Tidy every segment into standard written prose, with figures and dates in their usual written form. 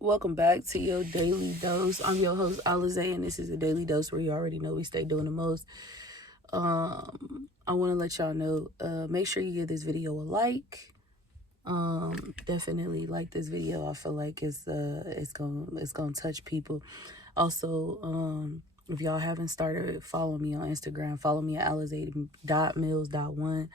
Welcome back to your daily dose. I'm your host Alize, and this is a daily dose where you already know we stay doing the most. I want to let y'all know. Make sure you give this video a like. Definitely like this video. I feel like it's gonna touch people. Also, if y'all haven't started, follow me on Instagram. Follow me at alize.mills.1.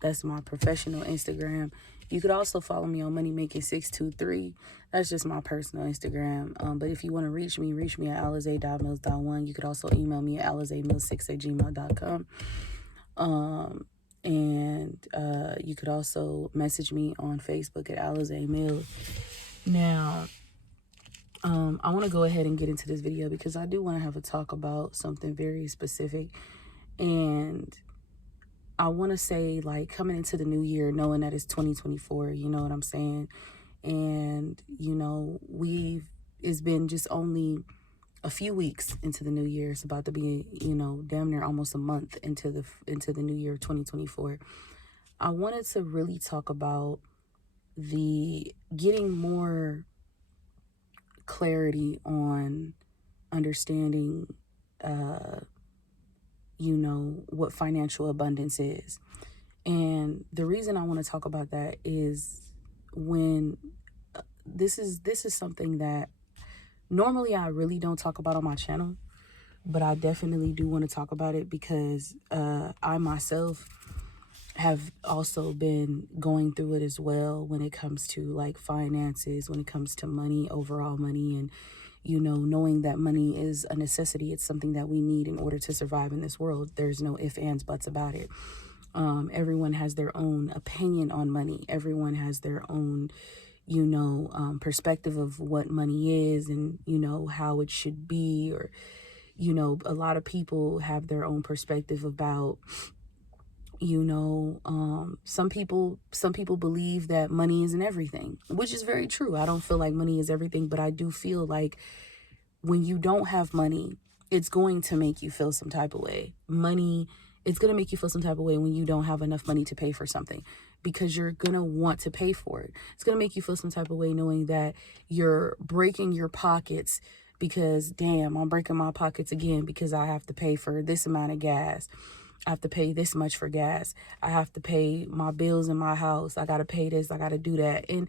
That's my professional Instagram. You could also follow me on moneymaking623. That's just my personal Instagram. But if you want to reach me at alize.mills.1. You could also email me at alizemills6@gmail.com. And you could also message me on Facebook at Alize Mills. Now, I want to go ahead and get into this video because I do want to have a talk about something very specific. And I want to say, like, coming into the new year, knowing that it's 2024, you know what I'm saying? And, it's been just only a few weeks into the new year. It's about to be, damn near almost a month into the new year of 2024. I wanted to really talk about the getting more clarity on understanding, what financial abundance is. And the reason I want to talk about that is when this is something that normally I really don't talk about on my channel, but I definitely do want to talk about it because I myself have also been going through it as well when it comes to like finances, when it comes to money, overall money, and knowing that money is a necessity. It's something that we need in order to survive in this world. There's no ifs, ands, buts about it. Everyone has their own opinion on money. Everyone has their own, perspective of what money is and, how it should be. Or, a lot of people have their own perspective about, some people believe that money isn't everything, which is very true. I don't feel like money is everything, but I do feel like when you don't have money, it's going to make you feel some type of way. It's going to make you feel some type of way when you don't have enough money to pay for something, because you're going to want to pay for it. It's going to make you feel some type of way knowing that you're breaking your pockets because, damn, I'm breaking my pockets again because I have to pay for this amount of gas. I have to pay this much for gas. I have to pay my bills in my house. I got to pay this. I got to do that. And,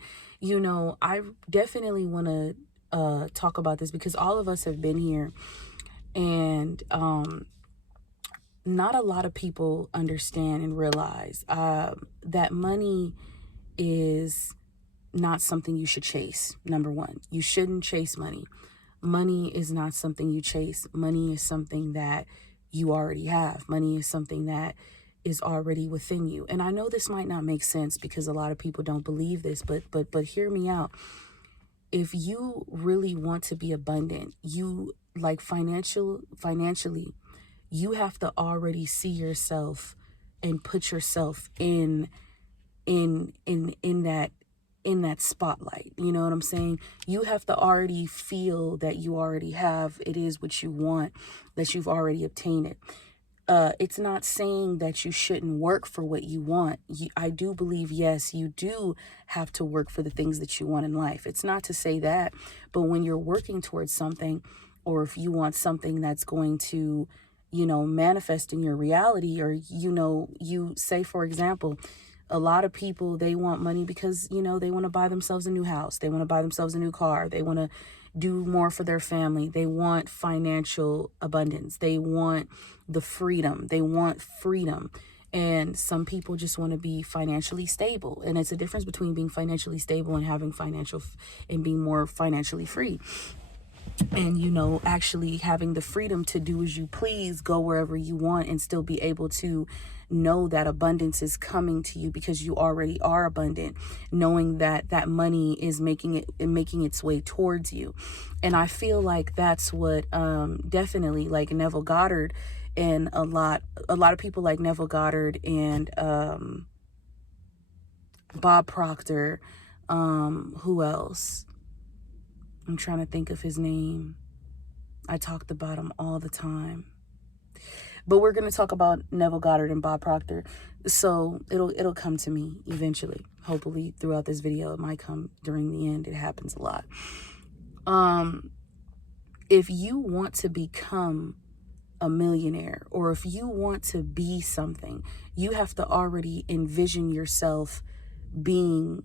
I definitely want to talk about this because all of us have been here, and not a lot of people understand and realize that money is not something you should chase. Number one, you shouldn't chase money. Money is not something you chase. Money is something that you already have. Money is something that is already within you. And I know this might not make sense because a lot of people don't believe this, but hear me out. If you really want to be abundant, you like financially, you have to already see yourself and put yourself in that spotlight. You know what I'm saying? You have to already feel that you already have it is what you want, that you've already obtained it. It's not saying that you shouldn't work for what you want. I do believe, yes, you do have to work for the things that you want in life. It's not to say that, but when you're working towards something, or if you want something that's going to, manifest in your reality, or, you say, for example, a lot of people, they want money because, they want to buy themselves a new house. They want to buy themselves a new car. They want to do more for their family. They want financial abundance. They want the freedom. They want freedom. And some people just want to be financially stable. And it's a difference between being financially stable and having and being more financially free. And, actually having the freedom to do as you please, go wherever you want, and still be able to know that abundance is coming to you because you already are abundant, knowing that that money is making its way towards you. And I feel like that's what definitely, like, Neville Goddard and a lot of people like Neville Goddard and Bob Proctor, who else? I'm trying to think of his name. I talked about him all the time. But we're going to talk about Neville Goddard and Bob Proctor. So it'll come to me eventually. Hopefully throughout this video. It might come during the end. It happens a lot. If you want to become a millionaire, or if you want to be something, you have to already envision yourself being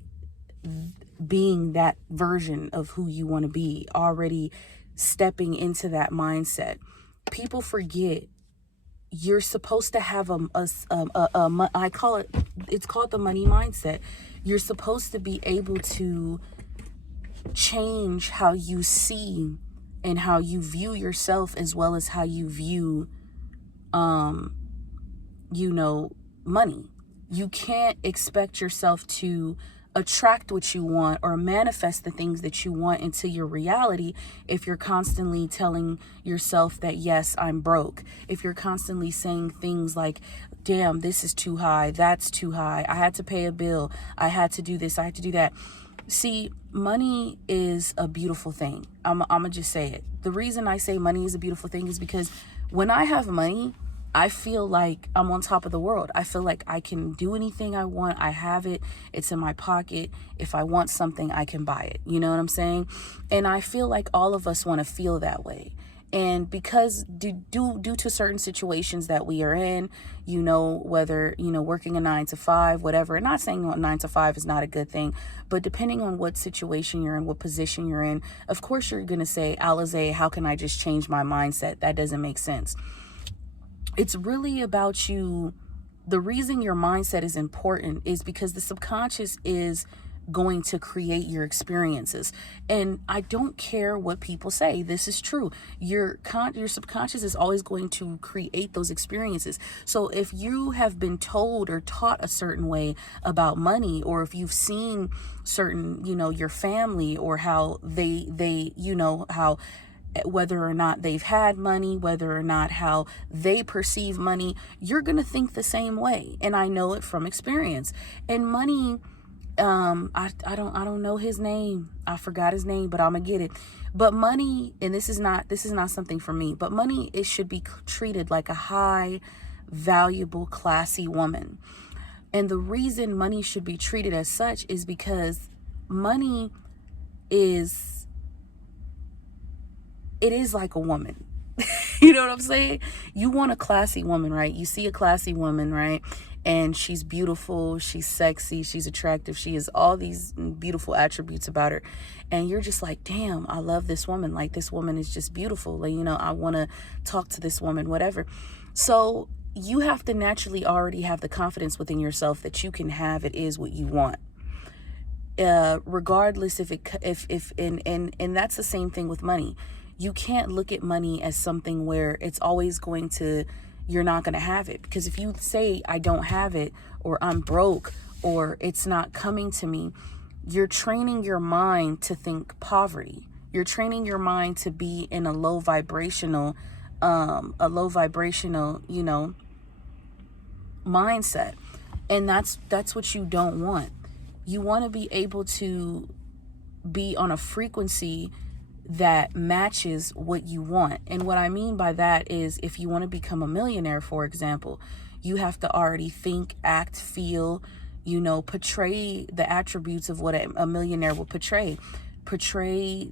that version of who you want to be, already stepping into that mindset. People forget you're supposed to have I call it, it's called the money mindset. You're supposed to be able to change how you see and how you view yourself, as well as how you view money. You can't expect yourself to attract what you want or manifest the things that you want into your reality if you're constantly telling yourself that, yes, I'm broke. If you're constantly saying things like, damn, this is too high, that's too high, I had to pay a bill, I had to do this, I had to do that. See, money is a beautiful thing. I'm gonna just say it. The reason I say money is a beautiful thing is because when I have money, I feel like I'm on top of the world. I feel like I can do anything I want. I have it. It's in my pocket. If I want something, I can buy it. You know what I'm saying? And I feel like all of us want to feel that way. And because due to certain situations that we are in, whether, working a 9 to 5, whatever, and not saying 9 to 5 is not a good thing, but depending on what situation you're in, what position you're in, of course, you're going to say, Alize, how can I just change my mindset? That doesn't make sense. It's really about you. The reason your mindset is important is because the subconscious is going to create your experiences. And I don't care what people say. This is true. Your subconscious is always going to create those experiences. So if you have been told or taught a certain way about money, or if you've seen certain, your family, or how they how whether or not they've had money, whether or not how they perceive money, you're going to think the same way. And I know it from experience. And money, I don't know his name. I forgot his name, but I'm gonna get it. But money, and this is not something for me, but money, it should be treated like a high, valuable, classy woman. And the reason money should be treated as such is because money is like a woman. You know what I'm saying? You want a classy woman, right? You see a classy woman, right? And she's beautiful, she's sexy, she's attractive, she has all these beautiful attributes about her. And you're just like, damn, I love this woman. Like, this woman is just beautiful. Like, I want to talk to this woman, whatever. So you have to naturally already have the confidence within yourself that you can have it is what you want. Regardless if that's the same thing with money. You can't look at money as something where it's always you're not going to have it. Because if you say, I don't have it, or I'm broke, or it's not coming to me, you're training your mind to think poverty. You're training your mind to be in a low vibrational, mindset. And that's what you don't want. You want to be able to be on a frequency that matches what you want. And what I mean by that is, if you want to become a millionaire, for example, you have to already think, act, feel, portray the attributes of what a millionaire will portray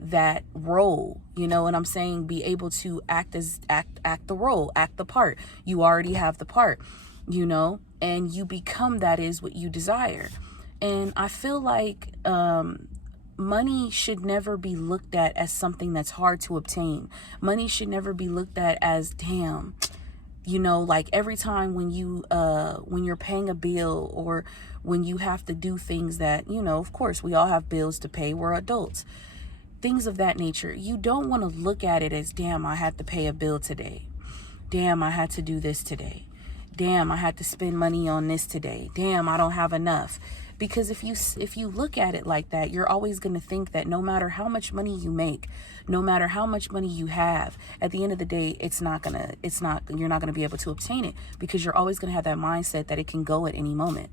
that role. You know what I'm saying? Be able to act the role, act the part. You already have the part, and you become that is what you desire. And I feel like money should never be looked at as something that's hard to obtain. Money should never be looked at as, damn, like every time when you're paying a bill, or when you have to do things that, of course, we all have bills to pay. We're adults. Things of that nature. You don't want to look at it as, damn, I had to pay a bill today. Damn, I had to do this today. Damn, I had to spend money on this today. Damn, I don't have enough. Because if you look at it like that, you're always going to think that no matter how much money you make, no matter how much money you have, at the end of the day, you're not going to be able to obtain it, because you're always going to have that mindset that it can go at any moment.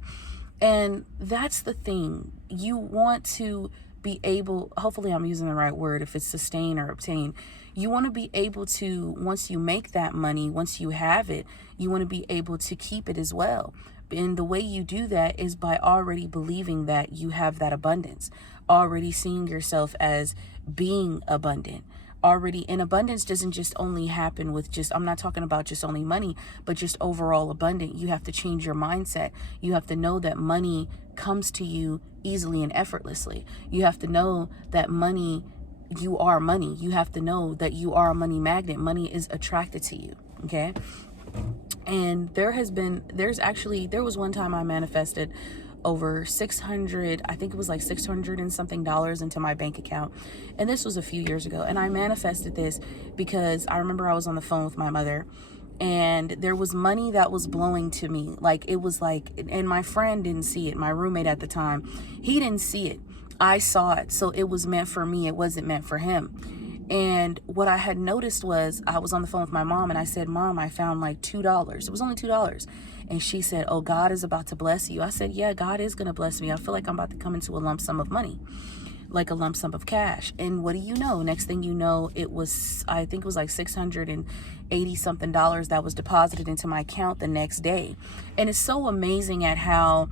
And that's the thing. You want to be able, hopefully I'm using the right word, if it's sustain or obtain. You want to be able to, once you make that money, once you have it, you want to be able to keep it as well. And the way you do that is by already believing that you have that abundance, already seeing yourself as being abundant. Already, and abundance doesn't just only happen with just, I'm not talking about just only money, but just overall abundant. You have to change your mindset. You have to know that money comes to you easily and effortlessly. You have to know that money, you are money. You have to know that you are a money magnet. Money is attracted to you. Okay. And there was one time I manifested over 600, I think it was like 600 and something dollars into my bank account. And this was a few years ago. And I manifested this because I remember I was on the phone with my mother, and there was money that was blowing to me. Like, it was like, and my friend didn't see it. My roommate at the time, he didn't see it. I saw it. So it was meant for me. It wasn't meant for him. And what I had noticed was, I was on the phone with my mom and I said, Mom, I found like $2. It was only $2. And she said, oh, God is about to bless you. I said, yeah, God is going to bless me. I feel like I'm about to come into a lump sum of money, like a lump sum of cash. And what do you know? Next thing you know, I think it was like $680 something that was deposited into my account the next day. And it's so amazing at how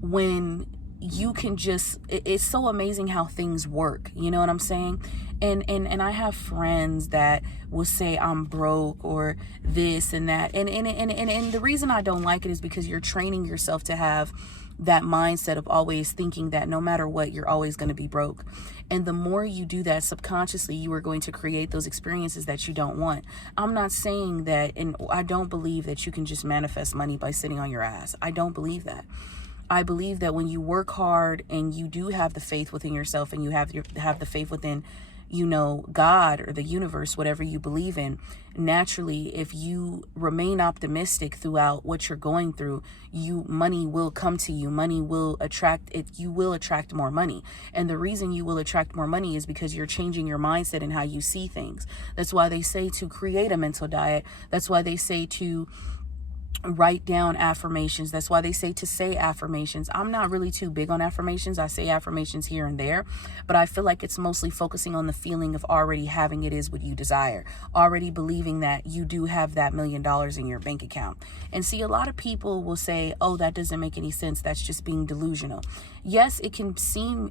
when you can just, it's so amazing how things work. You know what I'm saying? And I have friends that will say I'm broke or this and that. And the reason I don't like it is because you're training yourself to have that mindset of always thinking that no matter what, you're always going to be broke. And the more you do that subconsciously, you are going to create those experiences that you don't want. I'm not saying that, and I don't believe that you can just manifest money by sitting on your ass. I don't believe that. I believe that when you work hard and you do have the faith within yourself, and you have the faith within, God or the universe, whatever you believe in, naturally, if you remain optimistic throughout what you're going through, money will come to you. Money will attract it. You will attract more money. And the reason you will attract more money is because you're changing your mindset and how you see things. That's why they say to create a mental diet. That's why they say to write down affirmations. That's why they say to say affirmations. I'm not really too big on affirmations. I say affirmations here and there, but I feel like it's mostly focusing on the feeling of already having it is what you desire, already believing that you do have that $1 million in your bank account. And see, a lot of people will say, oh, that doesn't make any sense. That's just being delusional. Yes, it could seem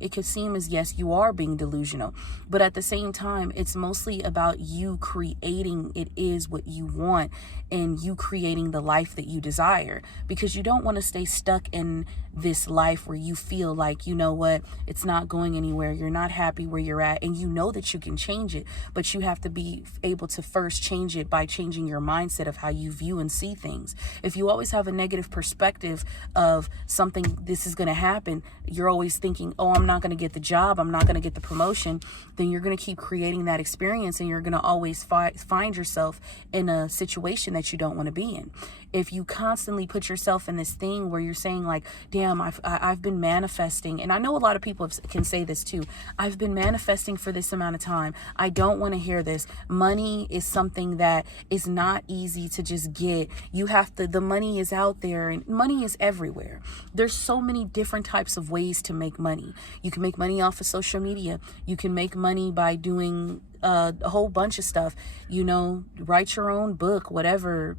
as yes, you are being delusional, but at the same time, it's mostly about you creating it is what you want, and you creating the life that you desire, because you don't want to stay stuck in this life where you feel like, you know what, it's not going anywhere. You're not happy where you're at, and you know that you can change it, but you have to be able to first change it by changing your mindset of how you view and see things. If you always have a negative perspective of something, this is going to happen, you're always thinking, oh, I'm not going to get the job, I'm not going to get the promotion, then you're going to keep creating that experience, and you're going to always find yourself in a situation that you don't want to be in. If you constantly put yourself in this thing where you're saying like, damn, I've been manifesting, and I know a lot of people can say this too, I've been manifesting for this amount of time, I don't want to hear this. Money is something that is not easy to just get. You have to, the money is out there, and money is everywhere. There's so many different types of ways to make money. You can make money off of social media. You can make money by doing a whole bunch of stuff, write your own book, whatever,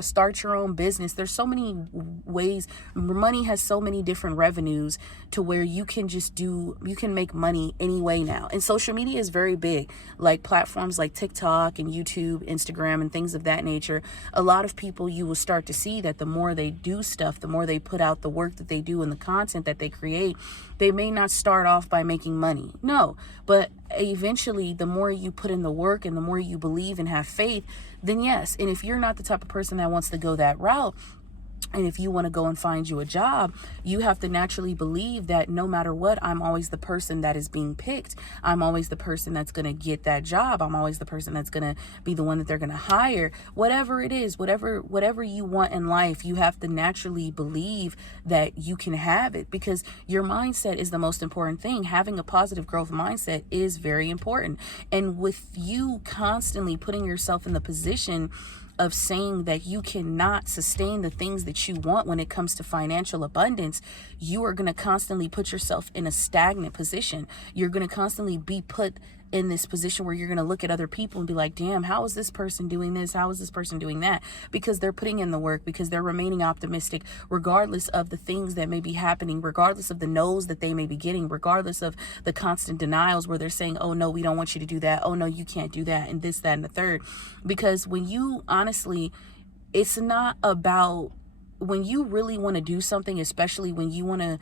start your own business. There's so many ways. Money has so many different revenues to where you can make money any way now. And social media is very big, like platforms like TikTok and YouTube, Instagram, and things of that nature. A lot of people, you will start to see that the more they do stuff, the more they put out the work that they do and the content that they create, they may not start off by making money. No, but eventually, the more you put in the work and the more you believe and have faith, then yes. And if you're not the type of person that wants to go that route, and if you want to go and find you a job, you have to naturally believe that no matter what, I'm always the person that is being picked. I'm always the person that's going to get that job. I'm always the person that's going to be the one that they're going to hire. Whatever it is, whatever you want in life, you have to naturally believe that you can have it, because your mindset is the most important thing. Having a positive growth mindset is very important. And with you constantly putting yourself in the position of saying that you cannot sustain the things that you want when it comes to financial abundance, you are going to constantly put yourself in a stagnant position. You're going to constantly be put in this position where you're going to look at other people and be like, damn, how is this person doing this? How is this person doing that? Because they're putting in the work, because they're remaining optimistic, regardless of the things that may be happening, regardless of the no's that they may be getting, regardless of the constant denials where they're saying, oh no, we don't want you to do that. Oh no, you can't do that. And this, that, and the third. Because when you honestly, it's not about, when you really want to do something, especially when you want to,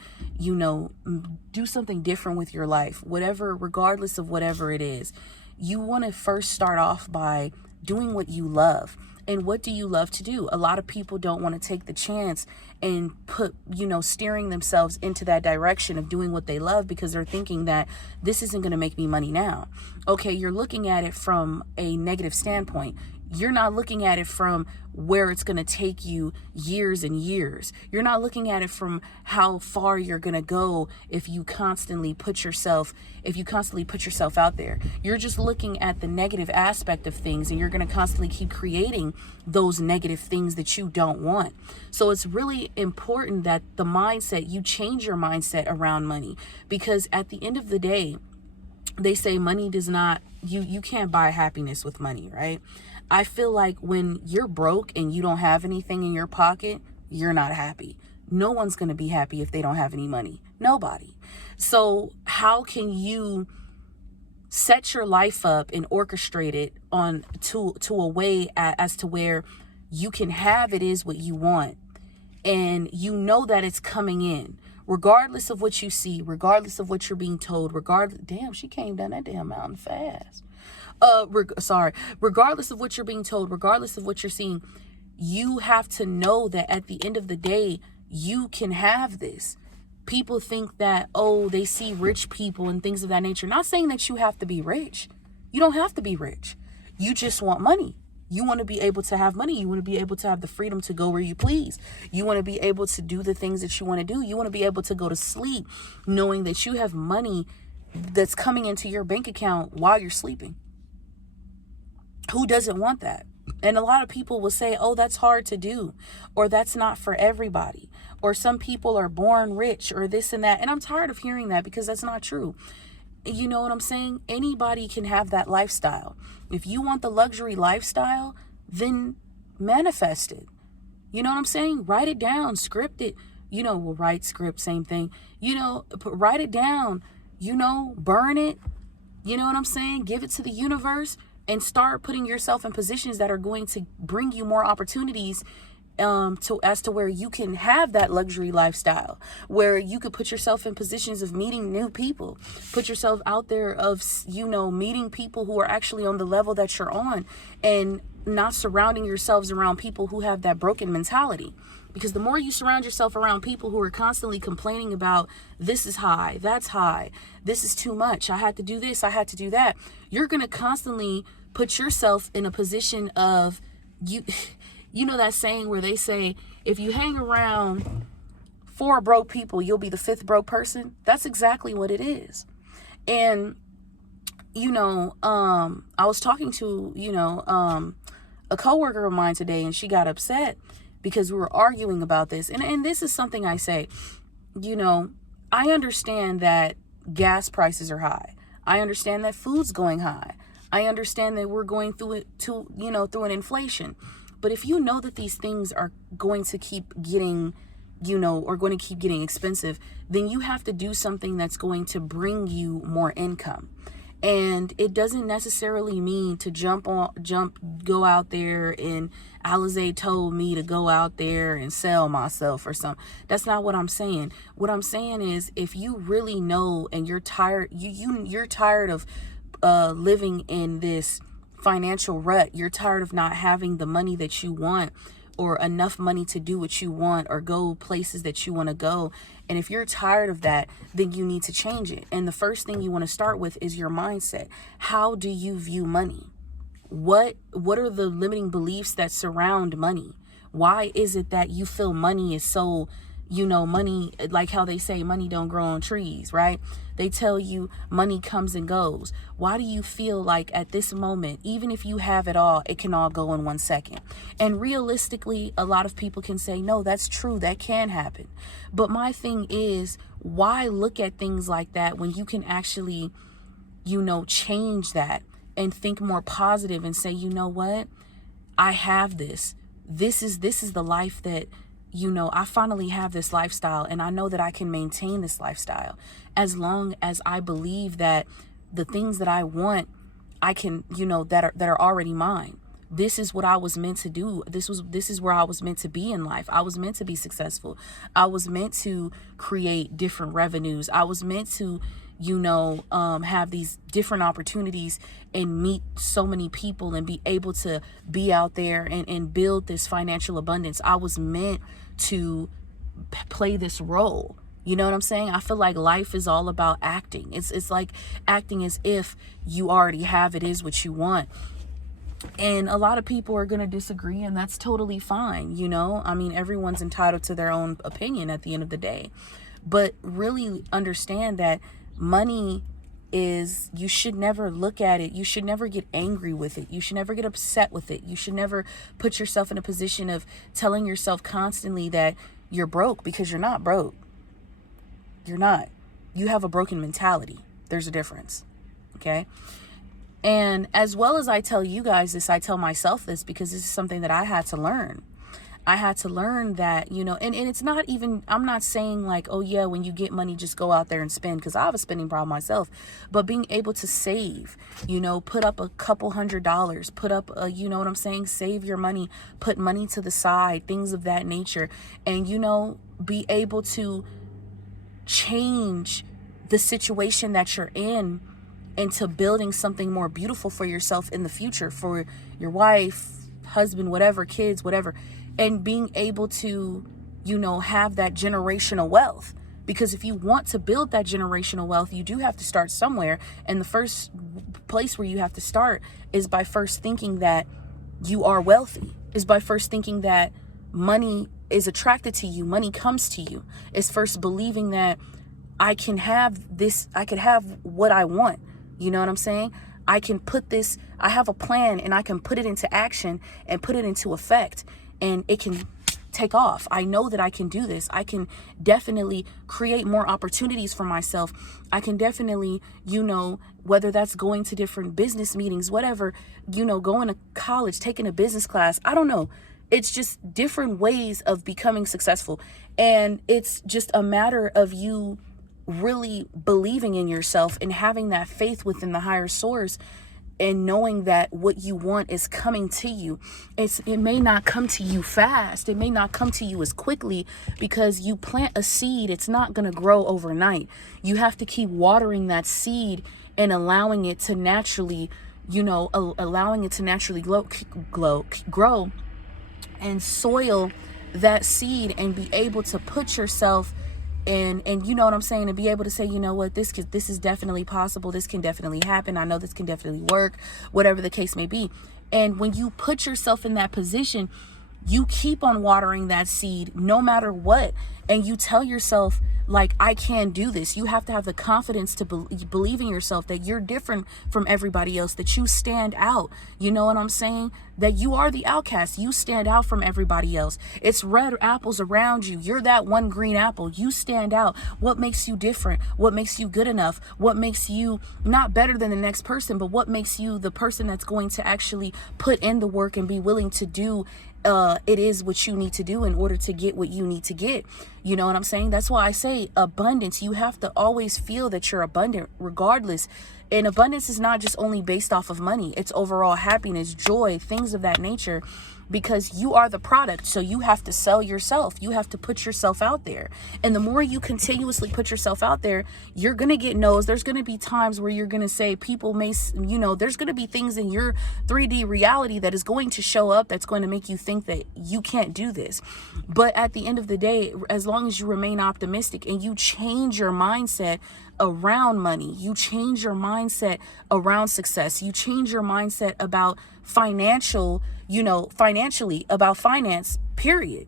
do something different with your life, whatever, regardless of whatever it is, you want to first start off by doing what you love. And what do you love to do? A lot of people don't want to take the chance and put, steering themselves into that direction of doing what they love, because they're thinking that this isn't going to make me money now. Okay, you're looking at it from a negative standpoint. You're not looking at it from where it's going to take you years and years. You're not looking at it from how far you're going to go if you constantly put yourself out there. You're just looking at the negative aspect of things, and you're going to constantly keep creating those negative things that you don't want. So it's really important that you change your mindset around money, because at the end of the day, they say money does not, you can't buy happiness with money, right? I feel like when you're broke and you don't have anything in your pocket, you're not happy. No one's going to be happy if they don't have any money. Nobody. So how can you set your life up and orchestrate it on to a way as to where you can have it is what you want, and you know that it's coming in, regardless of what you see, regardless of what you're being told, damn, she came down that damn mountain fast. Regardless of what you're being told, regardless of what you're seeing, you have to know that at the end of the day, you can have this. People think that, they see rich people and things of that nature. Not saying that you have to be rich. You don't have to be rich. You just want money. You want to be able to have money. You want to be able to have the freedom to go where you please. You want to be able to do the things that you want to do. You want to be able to go to sleep knowing that you have money that's coming into your bank account while you're sleeping. Who doesn't want that? And a lot of people will say, that's hard to do, or that's not for everybody, or some people are born rich, or this and that. And I'm tired of hearing that, because that's not true. You know what I'm saying? Anybody can have that lifestyle. If you want the luxury lifestyle, then manifest it. You know what I'm saying? Write it down, script it. Write, script, same thing. Write it down, burn it. You know what I'm saying? Give it to the universe. And start putting yourself in positions that are going to bring you more opportunities, as to where you can have that luxury lifestyle, where you could put yourself in positions of meeting new people, put yourself out there of, meeting people who are actually on the level that you're on, and not surrounding yourselves around people who have that broken mentality. Because the more you surround yourself around people who are constantly complaining about, this is high, that's high, this is too much, I had to do this, I had to do that, you're going to constantly put yourself in a position of, you know that saying where they say, if you hang around 4 broke people, you'll be the 5th broke person. That's exactly what it is. And, I was talking to, a coworker of mine today, and she got upset because we were arguing about this. And this is something I say, I understand that gas prices are high. I understand that food's going high. I understand that we're going through through an inflation. But if you know that these things are going to keep getting, or going to keep getting expensive, then you have to do something that's going to bring you more income. And it doesn't necessarily mean to go out there, and Alizé told me to go out there and sell myself or something. That's not what I'm saying. What I'm saying is, if you really know and you're tired, you're tired of living in this financial rut, you're tired of not having the money that you want, or enough money to do what you want, or go places that you want to go. And if you're tired of that, then you need to change it. And the first thing you want to start with is your mindset. How do you view money? What are the limiting beliefs that surround money? Why is it that you feel money is so, money, like how they say money don't grow on trees, right? They tell you money comes and goes. Why do you feel like at this moment, even if you have it all, it can all go in 1 second? And realistically, a lot of people can say, no, that's true. That can happen. But my thing is, why look at things like that when you can actually change that and think more positive and say, you know what? I have this. This is the life that, I finally have this lifestyle, and I know that I can maintain this lifestyle as long as I believe that the things that I want, I can, that are already mine. This is what I was meant to do. This is where I was meant to be in life. I was meant to be successful. I was meant to create different revenues. I was meant to, have these different opportunities and meet so many people and be able to be out there and build this financial abundance. I was meant to play this role. You know what I'm saying? I feel like life is all about acting. It's like acting as if you already have it is what you want. And a lot of people are going to disagree, and that's totally fine. I mean, everyone's entitled to their own opinion at the end of the day. But really understand that money is, you should never look at it. You should never get angry with it. You should never get upset with it. You should never put yourself in a position of telling yourself constantly that you're broke, because you're not broke. You're not. You have a broken mentality. There's a difference. Okay? And as well as I tell you guys this, I tell myself this, because this is something that I had to learn. I had to learn that, and it's not even, I'm not saying like, oh yeah, when you get money, just go out there and spend, because I have a spending problem myself. But being able to save, put up a couple $100, put up save your money, put money to the side, things of that nature. And, be able to change the situation that you're in into building something more beautiful for yourself in the future, for your wife, husband, whatever, kids, whatever. And being able to, have that generational wealth. Because if you want to build that generational wealth, you do have to start somewhere. And the first place where you have to start is by first thinking that you are wealthy, is by first thinking that money is attracted to you, money comes to you. It's first believing that I can have this, I could have what I want. You know what I'm saying? I can put this, I have a plan, and I can put it into action and put it into effect, and it can take off. I know that I can do this. I can definitely create more opportunities for myself. I can definitely, whether that's going to different business meetings, whatever, going to college, taking a business class, I don't know. It's just different ways of becoming successful. And it's just a matter of you really believing in yourself and having that faith within the higher source, and knowing that what you want is coming to you. It may not come to you fast. It may not come to you as quickly, because you plant a seed. It's not going to grow overnight. You have to keep watering that seed and allowing it to naturally, grow and soil that seed, and be able to put yourself and you know what I'm saying, to be able to say, you know what, this is definitely possible. This can definitely happen. I know this can definitely work, whatever the case may be. And when you put yourself in that position, you keep on watering that seed no matter what. And you tell yourself, like, I can do this. You have to have the confidence to believe in yourself, that you're different from everybody else, that you stand out. You know what I'm saying? That you are the outcast. You stand out from everybody else. It's red apples around you. You're that one green apple. You stand out. What makes you different? What makes you good enough? What makes you not better than the next person, but what makes you the person that's going to actually put in the work and be willing to do it is what you need to do in order to get what you need to get. You know what I'm saying? That's why I say abundance. You have to always feel that you're abundant regardless. And abundance is not just only based off of money. It's overall happiness, joy, things of that nature, because you are the product. So you have to sell yourself. You have to put yourself out there. And the more you continuously put yourself out there, you're going to get no's. There's going to be times where you're going to say, people may, there's going to be things in your 3D reality that is going to show up that's going to make you think that you can't do this. But at the end of the day, as long as you remain optimistic and you change your mindset around money, you change your mindset around success, you change your mindset about financially about finance, period.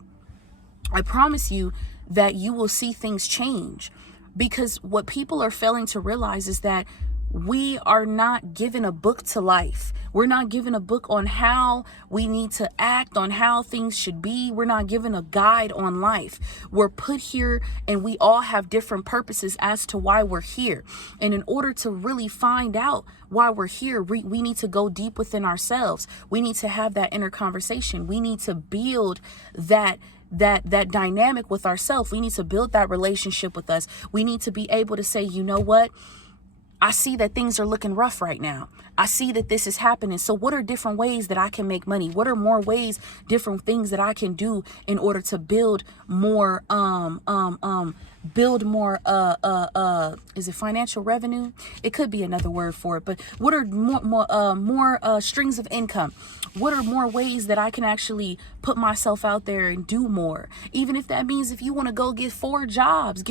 I promise you that you will see things change, because what people are failing to realize is that We are not given a book to life. We're not given a book on how we need to act, on how things should be. We're not given a guide on life. We're put here and we all have different purposes as to why we're here. And in order to really find out why we're here, we need to go deep within ourselves. We need to have that inner conversation. We need to build that dynamic with ourselves. We need to build that relationship with us. We need to be able to say, you know what? I see that things are looking rough right now. I see that this is happening. So what are different ways that I can make money? What are more ways, different things that I can do in order to build more, is it financial revenue? It could be another word for it, but what are more strings of income? What are more ways that I can actually put myself out there and do more? Even if that means if you want to go get 4 jobs,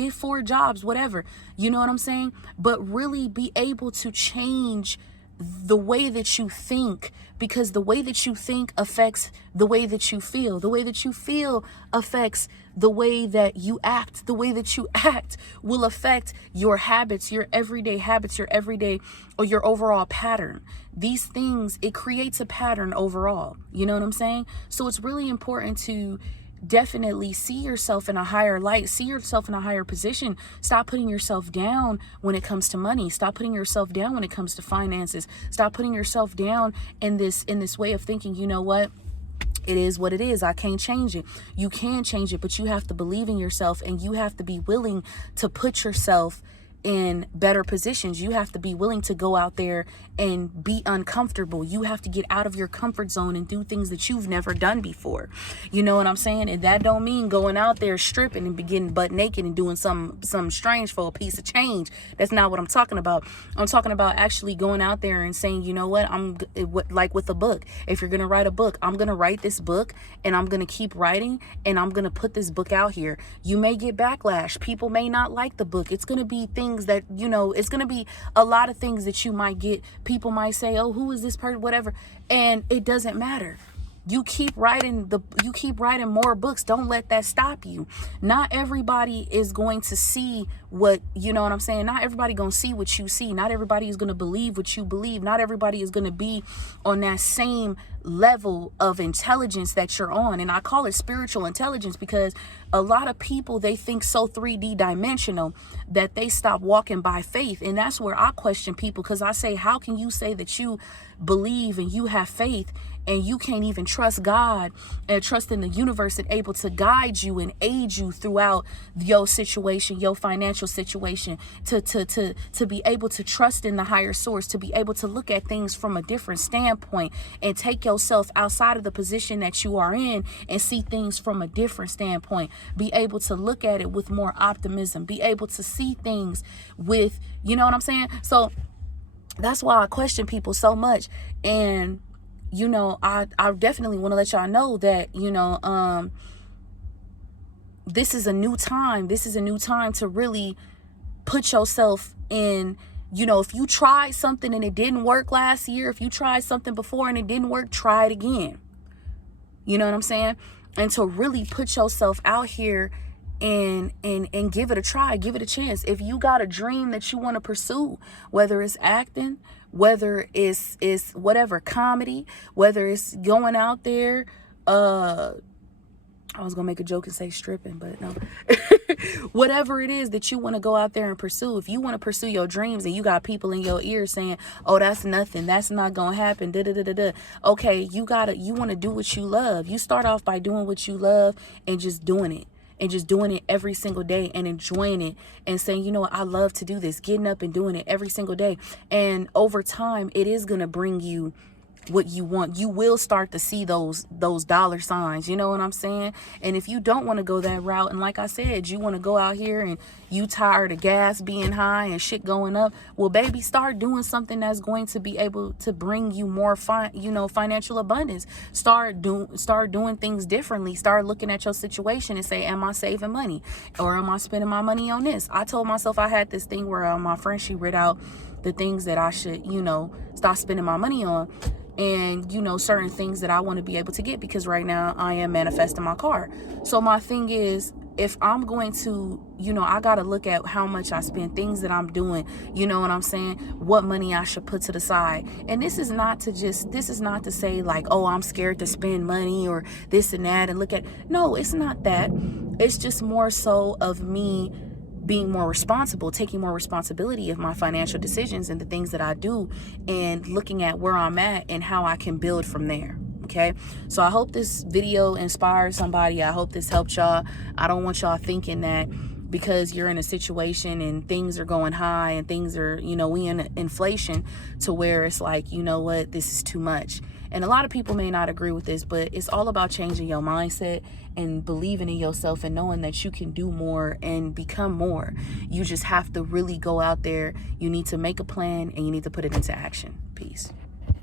whatever, you know what I'm saying? But really be able to change the way that you think, because the way that you think affects the way that you feel. The way that you feel affects the way that you act. The way that you act will affect your habits, your everyday habits, your everyday or your overall pattern. These things, it creates a pattern overall. You know what I'm saying? So it's really important to definitely see yourself in a higher light, see yourself in a higher position. Stop putting yourself down when it comes to money. Stop putting yourself down when it comes to finances. Stop putting yourself down in this way of thinking, you know what? It is what it is. I can't change it. You can change it, but you have to believe in yourself and you have to be willing to put yourself in better positions. You have to be willing to go out there and be uncomfortable. You have to get out of your comfort zone and do things that you've never done before. You know what I'm saying? And that don't mean going out there stripping and getting butt naked and doing something strange for a piece of change. That's not what I'm talking about. I'm talking about actually going out there and saying, you know what, like with a book. If you're going to write a book, I'm going to write this book and I'm going to keep writing and I'm going to put this book out here. You may get backlash. People may not like the book. It's going to be things that, you know, it's going to be a lot of things that you might get. People might say, oh, who is this person, whatever. And it doesn't matter. You keep writing more books. Don't let that stop you. Not everybody is going to see what, you know what I'm saying? Not everybody going to see what you see. Not everybody is going to believe what you believe. Not everybody is going to be on that same level of intelligence that you're on. And I call it spiritual intelligence because a lot of people, they think so 3D dimensional that they stop walking by faith. And that's where I question people, because I say, how can you say that you believe and you have faith and you can't even trust God and trust in the universe and able to guide you and aid you throughout your situation, your financial situation, to be able to trust in the higher source, to be able to look at things from a different standpoint and take yourself outside of the position that you are in and see things from a different standpoint, be able to look at it with more optimism, be able to see things with, you know what I'm saying? So that's why I question people so much. And you know, I definitely want to let y'all know that, you know, this is a new time. This is a new time to really put yourself in, you know, if you tried something and it didn't work last year, if you tried something before and it didn't work, try it again. You know what I'm saying? And to really put yourself out here and give it a try, give it a chance. If you got a dream that you want to pursue, whether it's acting, whether it's whatever, comedy, whether it's going out there, I was gonna make a joke and say stripping, but no. Whatever it is that you want to go out there and pursue, if you want to pursue your dreams and you got people in your ear saying, oh, that's nothing, that's not gonna happen, okay, you want to do what you love. You start off by doing what you love and just doing it. And just doing it every single day and enjoying it and saying, you know what, I love to do this, getting up and doing it every single day. And over time, it is going to bring you what you want. You will start to see those dollar signs, you know what I'm saying? And if you don't want to go that route, and like I said, you want to go out here and you tired of gas being high and shit going up, well, baby, start doing something that's going to be able to bring you more financial abundance. Start doing things differently. Start looking at your situation and say, am I saving money or am I spending my money on this? I told myself, I had this thing where my friend, she read out the things that I should, you know, stop spending my money on. And, you know, certain things that I want to be able to get, because right now I am manifesting my car. So my thing is, if I'm going to, I got to look at how much I spend, things that I'm doing, you know what I'm saying? What money I should put to the side. And this is not to say like, oh, I'm scared to spend money or this and that and no, it's not that. It's just more so of me being more responsible, taking more responsibility of my financial decisions and the things that I do, and looking at where I'm at and how I can build from there. Okay, so I hope this video inspires somebody. I hope this helped y'all. I don't want y'all thinking that because you're in a situation and things are going high and things are, we in inflation to where it's like, you know what, this is too much. And a lot of people may not agree with this, but it's all about changing your mindset and believing in yourself and knowing that you can do more and become more. You just have to really go out there. You need to make a plan and you need to put it into action. Peace.